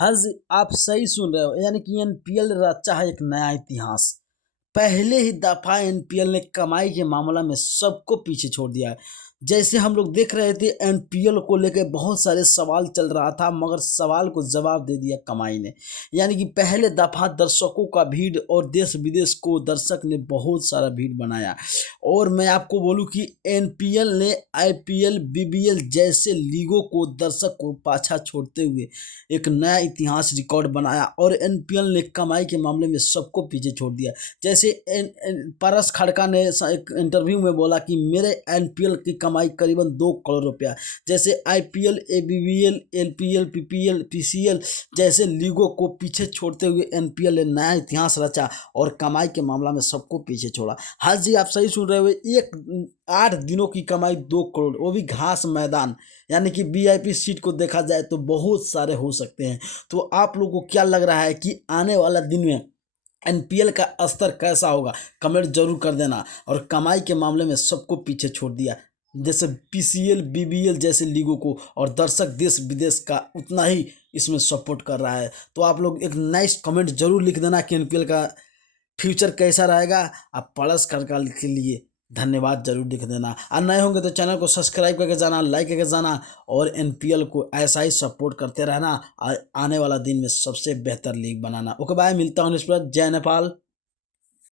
हाँ जी, आप सही सुन रहे हो, यानी कि एनपीएल रचा है एक नया इतिहास। पहले ही दफ़ा एनपीएल ने कमाई के मामला में सबको पीछे छोड़ दिया है। जैसे हम लोग देख रहे थे एनपीएल को लेके बहुत सारे सवाल चल रहा था, मगर सवाल को जवाब दे दिया कमाई ने। यानी कि पहले दफ़ा दर्शकों का भीड़ और देश-विदेश को दर्शक ने बहुत सारा भीड़ बनाया। और मैं आपको बोलूँ कि एनपीएल ने आईपीएल, बीबीएल जैसे लीगों को दर्शक को पाछा छोड़ते हुए एक नया इतिहास रिकॉर्ड बनाया और एनपीएल ने कमाई के मामले में सबको पीछे छोड़ दिया। जैसे पारस खड़का ने एक इंटरव्यू में बोला कि मेरे एनपीएल की कमाई करीबन 2 करोड़ रुपया। जैसे आईपीएल, एबीबीएल, एलपीएल, पीपीएल, पीसीएल जैसे लीगों को पीछे छोड़ते हुए एनपीएल ने नया इतिहास रचा और कमाई के मामला में सबको पीछे छोड़ा। हाँ जी, आप सही सुन रहे हो, एक 8 दिनों की कमाई 2 करोड़, वो भी घास मैदान। यानी कि वीआईपी सीट को देखा जाए तो बहुत सारे हो सकते हैं। तो आप लोगों को क्या लग रहा है कि आने वाला दिन में एनपीएल का स्तर कैसा होगा? कमेंट जरूर कर देना। और कमाई के मामले में सबको पीछे छोड़ दिया, जैसे पीसीएल, बीबीएल जैसे लीगों को, और दर्शक देश विदेश का उतना ही इसमें सपोर्ट कर रहा है। तो आप लोग एक नाइस कमेंट जरूर लिख देना कि एनपीएल का फ्यूचर कैसा रहेगा। आप पलस खड़का के लिए धन्यवाद जरूर लिख देना, और नए होंगे तो चैनल को सब्सक्राइब करके जाना, लाइक करके जाना, और एनपीएल को ऐसा ही सपोर्ट करते रहना और आने वाला दिन में सबसे बेहतर लीग बनाना। ओके बाय, मिलता हूँ इस पर। जय नेपाल।